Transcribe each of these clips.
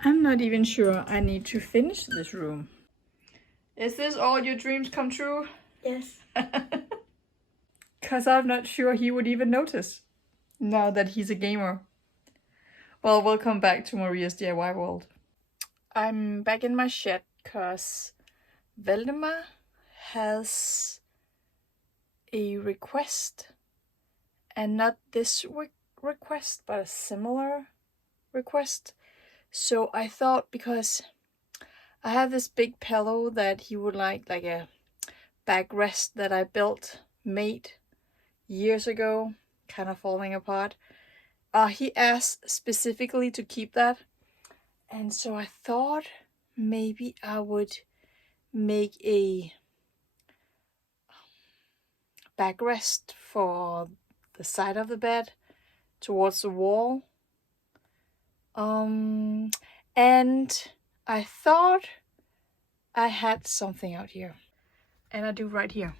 I'm not even sure I need to finish this room. Is this all your dreams come true? Yes. Because I'm not sure he would even notice now that he's a gamer. Well, welcome back to Maria's DIY world. I'm back in my shed because Valdemar has a request. And not this request, but a similar request. So I thought, because I have this big pillow that he would like a backrest that I made years ago, kind of falling apart. He asked specifically to keep that. And so I thought maybe I would make a backrest for the side of the bed towards the wall. And I thought I had something out here. And I do right here.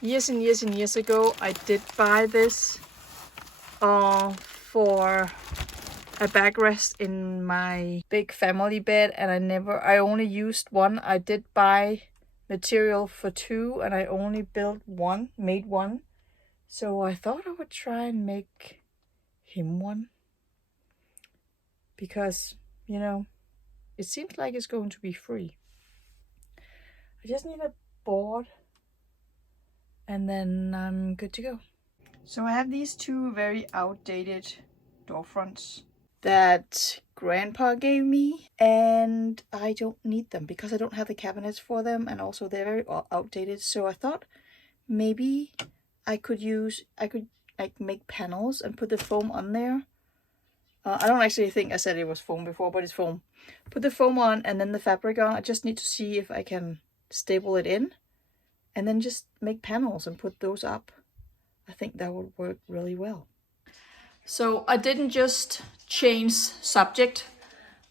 Years and years and years ago, I did buy this for a backrest in my big family bed, and I only used one. I did buy material for two, and I only made one. So I thought I would try and make him one. Because, you know, it seems like it's going to be free. I just need a board and then I'm good to go. So I have these two very outdated door fronts that Grandpa gave me, and I don't need them because I don't have the cabinets for them, and also they're very outdated. So I thought maybe I could like make panels and put the foam on there. I don't actually think I said it was foam before, but it's foam. Put the foam on and then the fabric on. I just need to see if I can staple it in and then just make panels and put those up. I think that would work really well. So I didn't just change subject.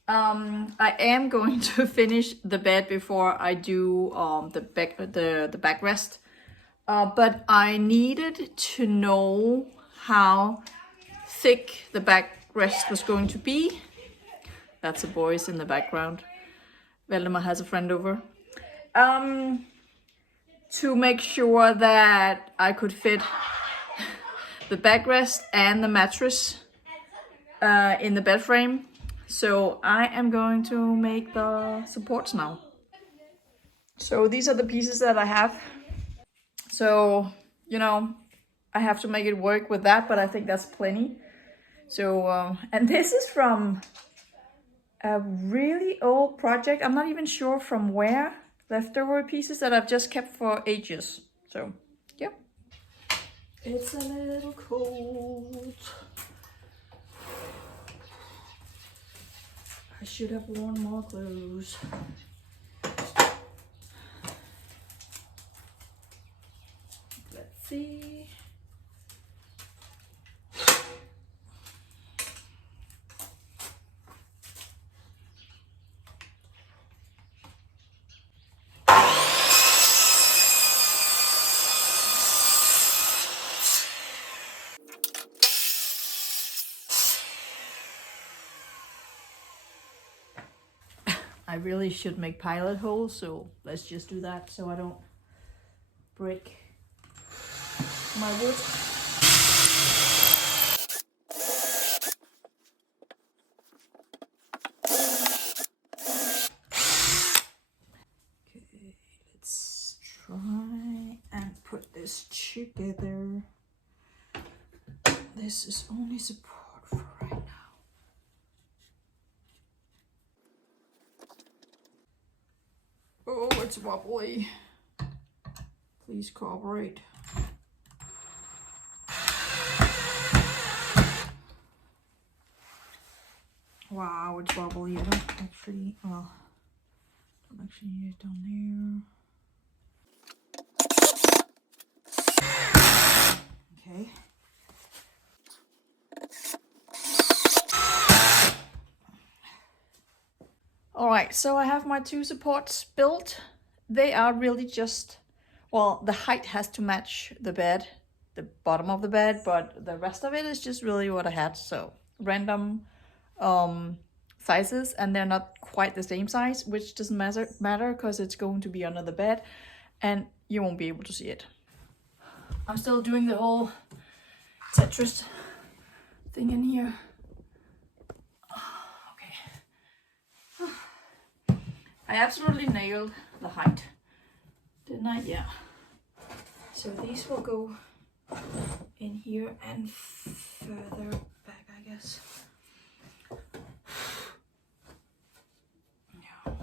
I am going to finish the bed before I do the backrest. But I needed to know how thick the backrest was going to be. That's the boys in the background. Valdemar has a friend over. To make sure that I could fit the backrest and the mattress in the bed frame. So I am going to make the supports now. So these are the pieces that I have. So, you know, I have to make it work with that, but I think that's plenty. So, and this is from a really old project. I'm not even sure from where. Leftover pieces that I've just kept for ages. So, yeah. It's a little cold. I should have worn more clothes. Let's see. I really should make pilot holes, so let's just do that so I don't break my wood. Okay, let's try and put this together. This is only support for right now. Oh, it's wobbly. Please cooperate. Wow, it's wobbly. I don't actually, well, don't actually need it down there. Okay. All right, so I have my two supports built. They are really just, well, the height has to match the bed, the bottom of the bed, but the rest of it is just really what I had. So random sizes and they're not quite the same size, which doesn't matter because it's going to be under the bed and you won't be able to see it. I'm still doing the whole Tetris thing in here. Okay. I absolutely nailed the height, didn't I? Yeah. So these will go in here and further back, I guess. Yeah.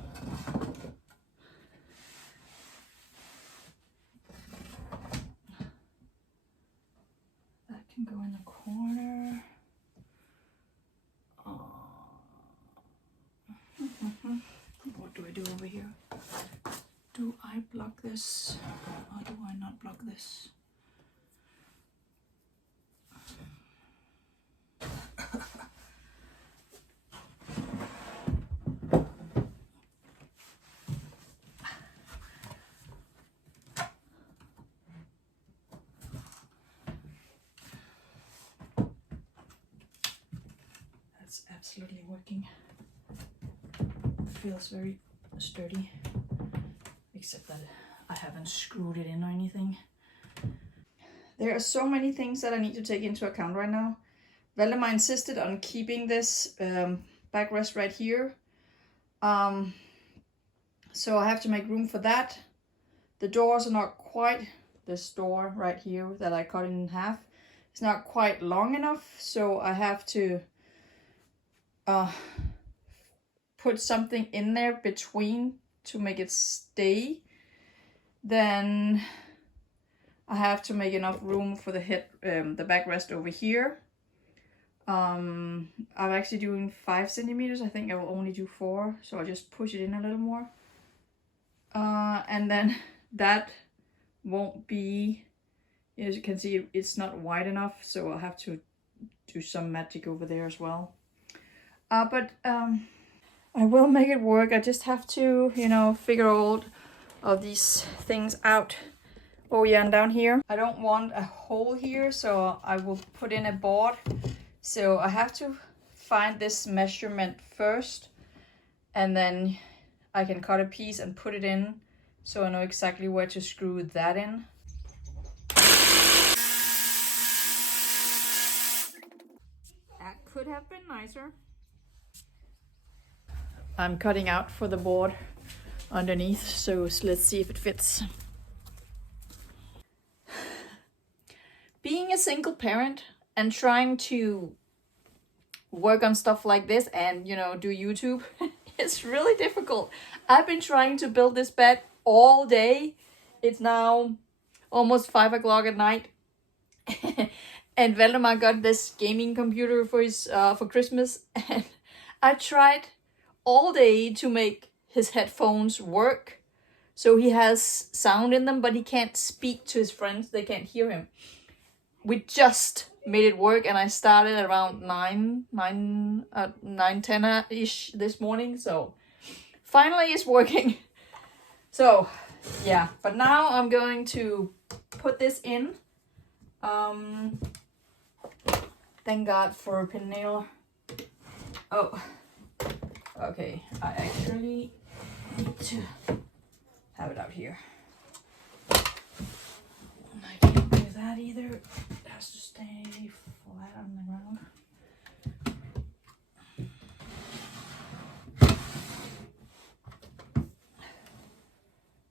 That can go in the corner. What do I do over here? Do I block this or do I not block this? That's absolutely working. Feels very sturdy, except that I haven't screwed it in or anything. There are so many things that I need to take into account right now. Valdemar insisted on keeping this backrest right here. So I have to make room for that. The doors are not quite, this door right here that I cut in half, it's not quite long enough, so I have to put something in there between to make it stay. Then I have to make enough room for the head, the backrest over here. I'm actually doing 5 centimeters. I think I will only do 4, so I'll just push it in a little more. And then that won't be, as you can see, it's not wide enough, so I'll have to do some magic over there as well. But I will make it work. I just have to, you know, figure all of these things out. Oh yeah, and down here, I don't want a hole here, so I will put in a board. So I have to find this measurement first, and then I can cut a piece and put it in, so I know exactly where to screw that in. That could have been nicer. I'm cutting out for the board underneath, so let's see if it fits. Being a single parent and trying to work on stuff like this and, you know, do YouTube, it's really difficult. I've been trying to build this bed all day. It's now almost 5 o'clock at night. And Valdemar got this gaming computer for his for Christmas, and I tried all day to make his headphones work. So he has sound in them, but he can't speak to his friends. They can't hear him. We just made it work, and I started around 9:10-ish this morning. So finally it's working. So yeah, but now I'm going to put this in. Thank God for a pin nail. Oh, okay. I actually need to have it out here. I can't do that either. It has to stay flat on the ground.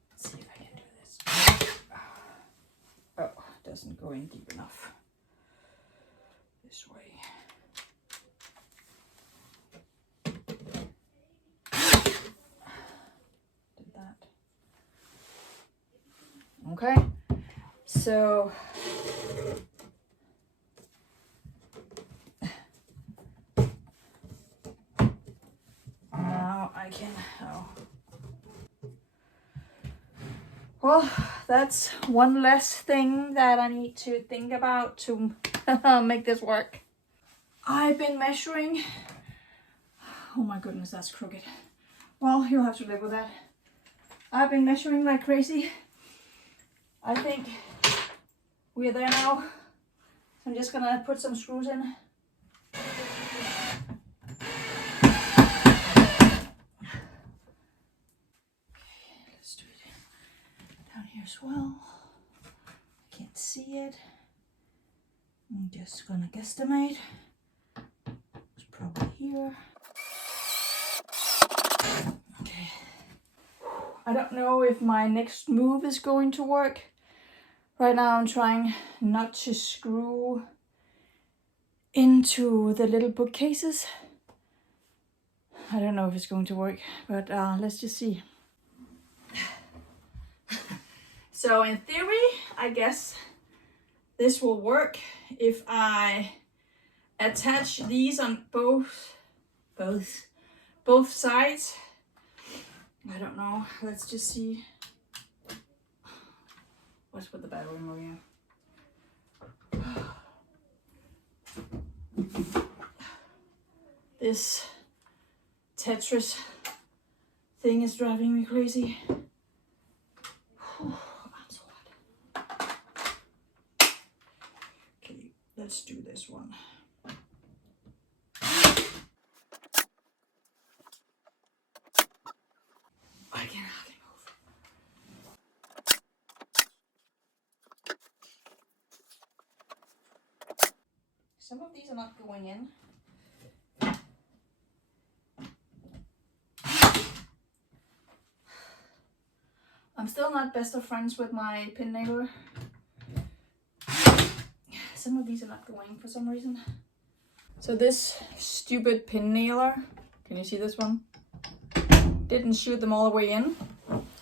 Let's see if I can do this. Oh, it doesn't go in deep enough. This way. Did that. Okay. So now I can, well, that's one less thing that I need to think about to make this work. I've been measuring. Oh my goodness, that's crooked. Well, you'll have to live with that. I've been measuring like crazy. I think we're there now. I'm just gonna put some screws in. it. I'm just gonna guesstimate. It's probably here. Okay. I don't know if my next move is going to work. Right now I'm trying not to screw into the little bookcases. I don't know if it's going to work, but let's just see. So in theory, I guess this will work if I attach these on both sides. I don't know. Let's just see. Let's put the battery over here. This Tetris thing is driving me crazy. I'm so hot. Okay, let's do this one. I can hardly move. Some of these are not going in. I'm still not best of friends with my pin nailer. Some of these are not going for some reason. So this stupid pin nailer, can you see this one? Didn't shoot them all the way in.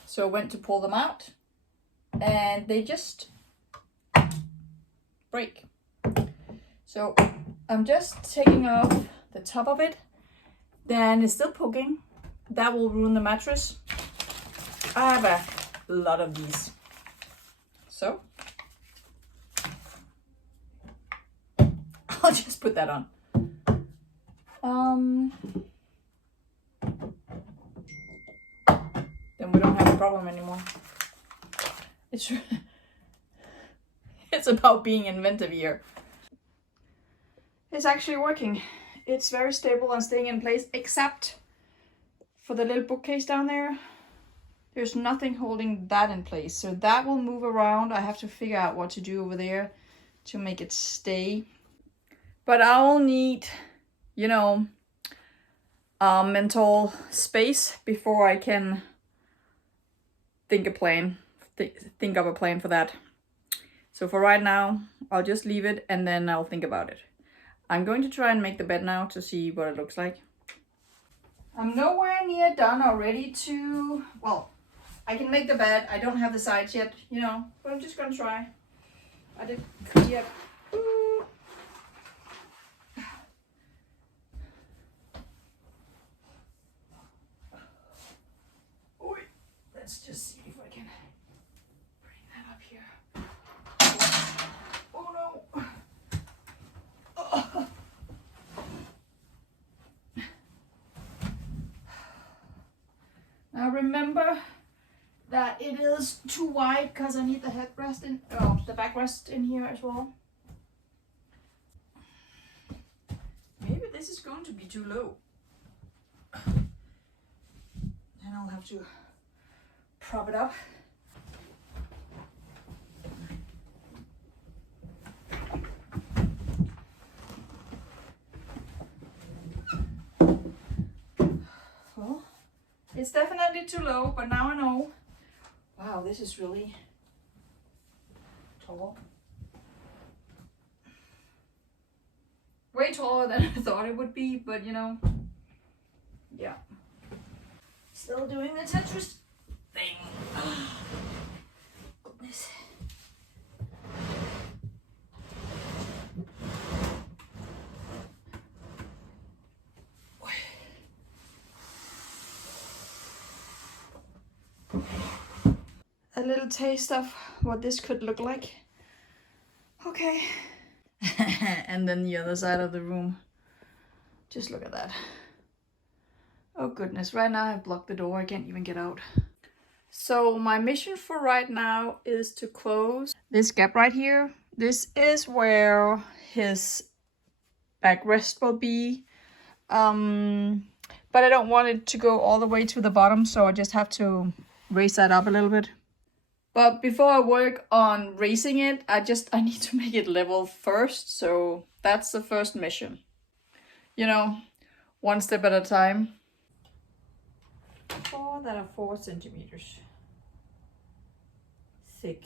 So I went to pull them out and they just break. So I'm just taking off the top of it. Then it's still poking. That will ruin the mattress. I have a lot of these. So I'll just put that on. Then we don't have a problem anymore. It's about being inventive here. It's actually working. It's very stable and staying in place, except for the little bookcase down there. There's nothing holding that in place, so that will move around. I have to figure out what to do over there to make it stay. But I'll need, you know, mental space before I can think of a plan for that. So for right now, I'll just leave it and then I'll think about it. I'm going to try and make the bed now to see what it looks like. I'm nowhere near done or ready to, well, I can make the bed. I don't have the sides yet, you know, but I'm just gonna try. I did yet. Let's just see if I can bring that up here. Oh no! Oh. Now remember that it is too wide because I need the headrest in, the backrest in here as well. Maybe this is going to be too low. Then I'll have to prop it up. Well, it's definitely too low, but now I know. Wow, this is really tall. Way taller than I thought it would be, but you know, yeah. Still doing the Tetris thing. Oh, goodness. A little taste of what this could look like. Okay. And then the other side of the room. Just look at that. Oh goodness, right now I've blocked the door. I can't even get out. So my mission for right now is to close this gap right here. This is where his backrest will be. But I don't want it to go all the way to the bottom, so I just have to raise that up a little bit. But before I work on raising it, I need to make it level first. So that's the first mission. You know, one step at a time. 4 that are 4 centimeters thick.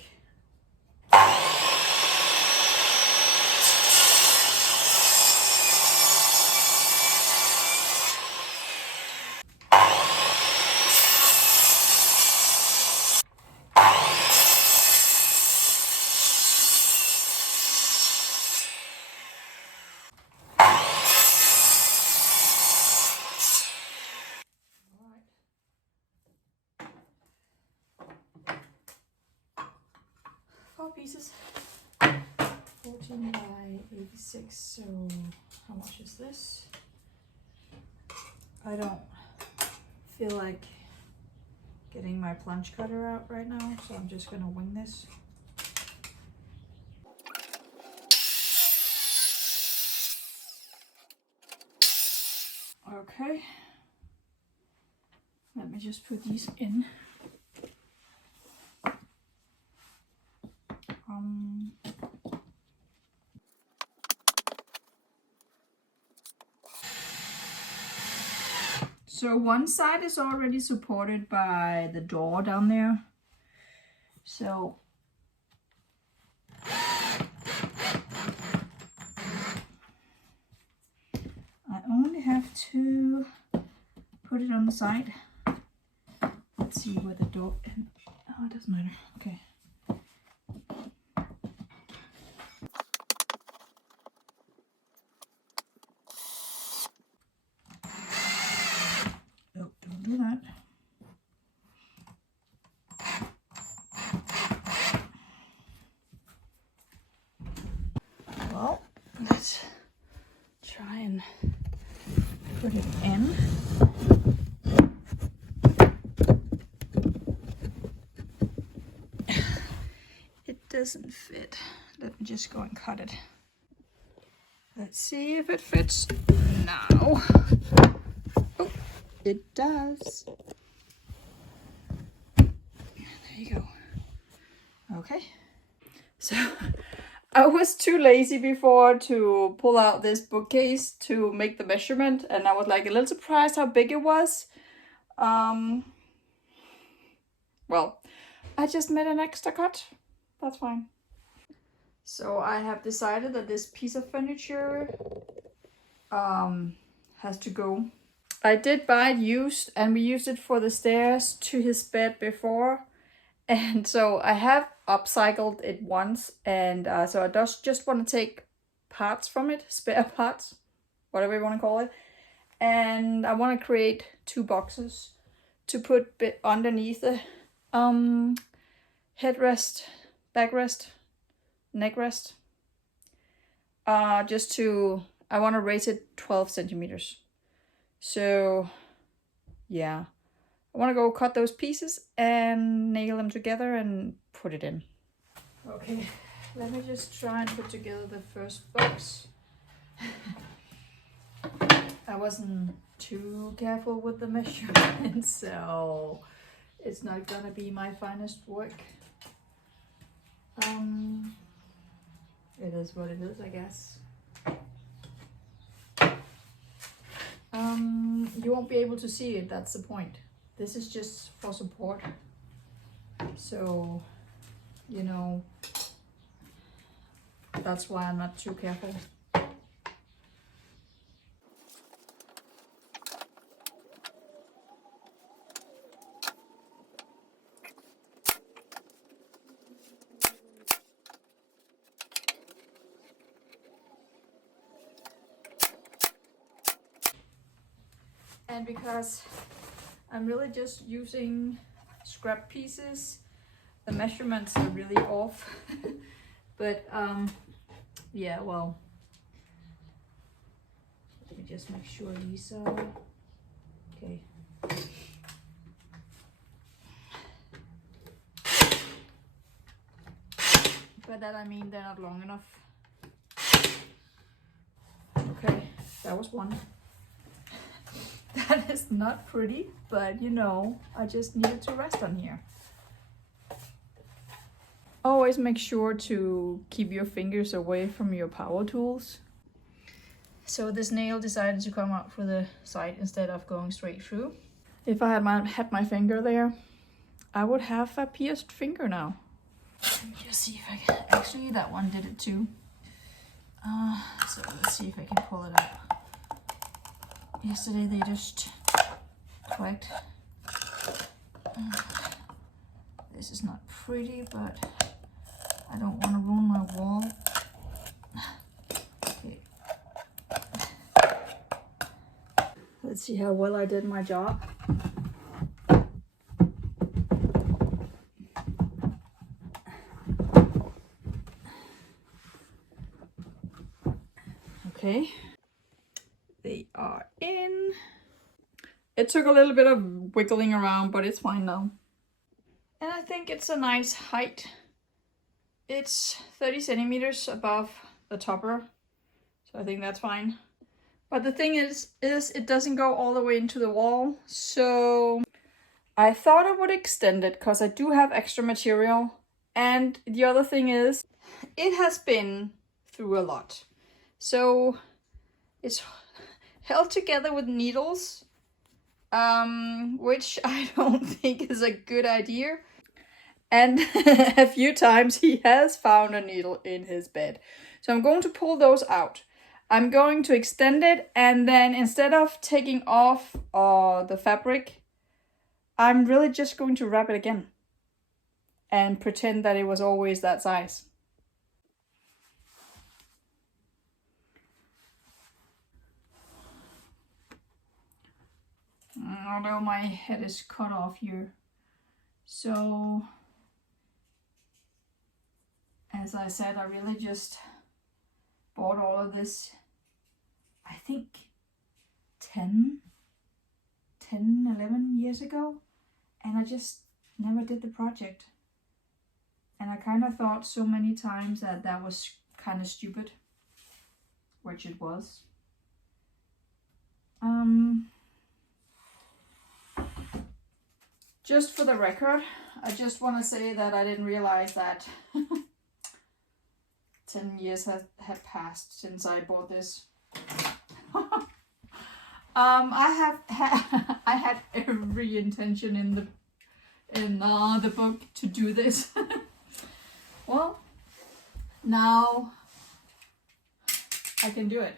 Pieces. 14 by 86. So how much is this? I don't feel like getting my plunge cutter out right now, so I'm just gonna wing this. Okay. Let me just put these in. So one side is already supported by the door down there. So I only have to put it on the side. Let's see where the door and oh, it doesn't matter. Okay. Oh, don't do that. Well, let's try and put it in. It doesn't fit. Let me just go and cut it. Let's see if it fits now. Oh, it does. There you go. Okay. So I was too lazy before to pull out this bookcase to make the measurement, and I was like a little surprised how big it was. Well, I just made an extra cut. That's fine. So I have decided that this piece of furniture has to go. I did buy it used, and we used it for the stairs to his bed before. And so I have upcycled it once, and so I just want to take parts from it, spare parts, whatever you want to call it. And I want to create 2 boxes to put underneath the headrest, backrest, neck rest. I want to raise it 12 centimeters. So yeah, I want to go cut those pieces and nail them together and put it in. Okay, let me just try and put together the first box. I wasn't too careful with the measurements, so it's not gonna be my finest work. It is what it is, I guess. You won't be able to see it, that's the point. This is just for support. So, you know, that's why I'm not too careful. And because I'm really just using scrap pieces, the measurements are really off. But yeah, well, let me just make sure these are okay. By that I mean they're not long enough. Okay, that was one. That is not pretty, but you know, I just needed to rest on here. Always make sure to keep your fingers away from your power tools. So this nail decided to come out for the side instead of going straight through. If I had my finger there, I would have a pierced finger now. Let me just see if I can. Actually, that one did it too. So let's see if I can pull it up. Yesterday they just cracked. This is not pretty, but I don't want to ruin my wall. Okay. Let's see how well I did my job. Okay. They are in. It took a little bit of wiggling around, but it's fine now. And I think it's a nice height. It's 30 centimeters above the topper, so I think that's fine. But the thing is it doesn't go all the way into the wall, so I thought I would extend it because I do have extra material. And the other thing is, it has been through a lot. So it's held together with needles, which I don't think is a good idea. And a few times he has found a needle in his bed. So I'm going to pull those out. I'm going to extend it, and then instead of taking off the fabric, I'm really just going to wrap it again and pretend that it was always that size. Although my head is cut off here. So, as I said, I really just bought all of this, I think 10, 11 years ago, and I just never did the project. And I kind of thought so many times that that was kind of stupid, which it was. Just for the record, I just want to say that I didn't realize that 10 years had passed since I bought this. I had every intention in the book to do this. Well, now I can do it.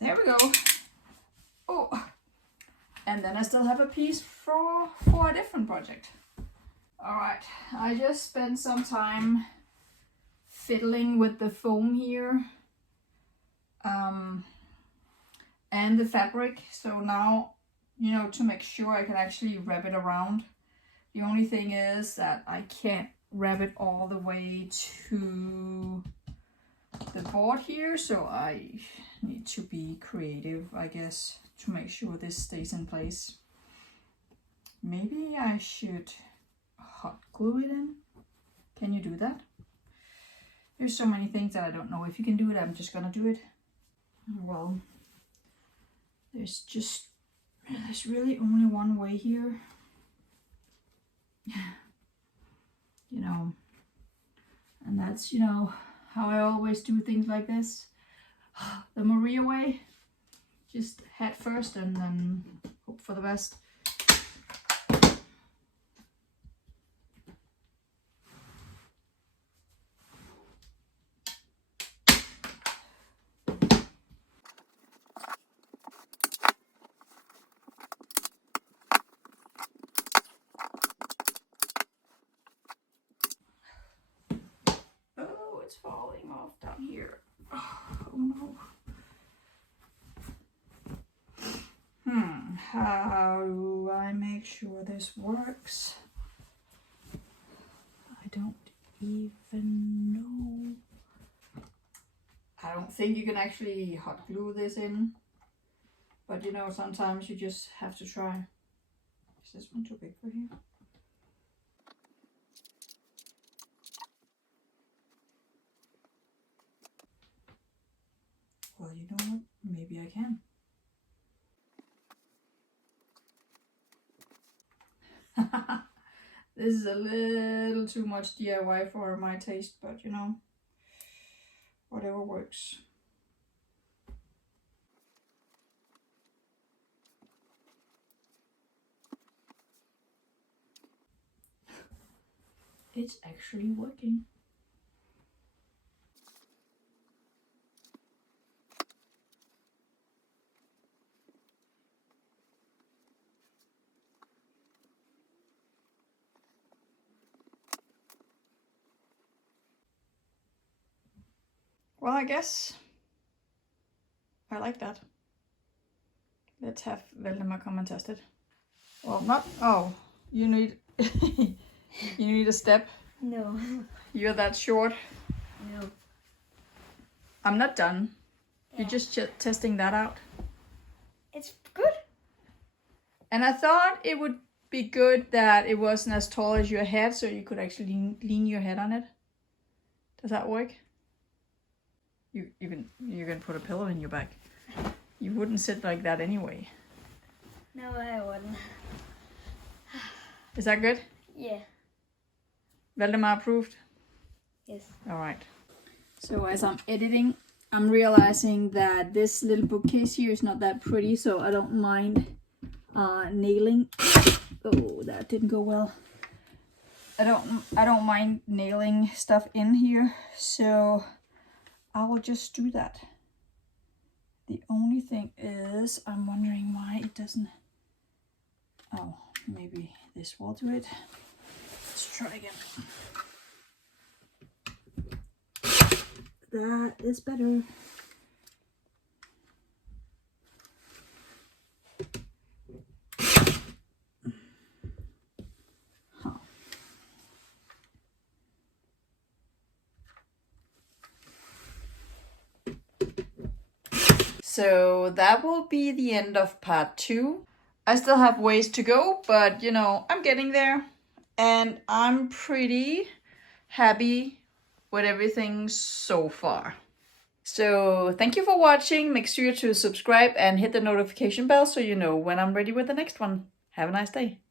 There we go. Oh, and then I still have a piece for a different project. All right, I just spent some time fiddling with the foam here and the fabric. So now, to make sure I can actually wrap it around. The only thing is that I can't wrap it all the way to the board here, so I need to be creative, I guess, to make sure this stays in place. Maybe I should hot glue it in. Can you do that? There's so many things that I don't know if you can do it. I'm just gonna do it. Well, there's really only one way here. And that's, how I always do things like this. The Maria way. Just head first and then hope for the best. Oh, it's falling off down here. Oh no. How do I make sure this works? I don't even know. I don't think you can actually hot glue this in, but sometimes you just have to try. Is this one too big for here? Well, you know what? Maybe I can. This is a little too much DIY for my taste, but you know, whatever works. It's actually working. Well, I guess I like that. Let's have Valdemar come and test it. Well, not. Oh, you need. You need a step. No. You're that short. No. I'm not done. Yeah. You're just testing that out. It's good. And I thought it would be good that it wasn't as tall as your head, so you could actually lean your head on it. Does that work? You can put a pillow in your back. You wouldn't sit like that anyway. No, I wouldn't. Is that good? Yeah. Valdemar approved? Yes. All right. So as I'm editing, I'm realizing that this little bookcase here is not that pretty, so I don't mind nailing. Oh, that didn't go well. I don't mind nailing stuff in here, so I will just do that. The only thing is, I'm wondering why it doesn't. Oh, maybe this will do it. Let's try again. That is better. Huh. So that will be the end of part 2. I still have ways to go, but you know, I'm getting there. And I'm pretty happy with everything so far. So thank you for watching. Make sure to subscribe and hit the notification bell so you know when I'm ready with the next one. Have a nice day.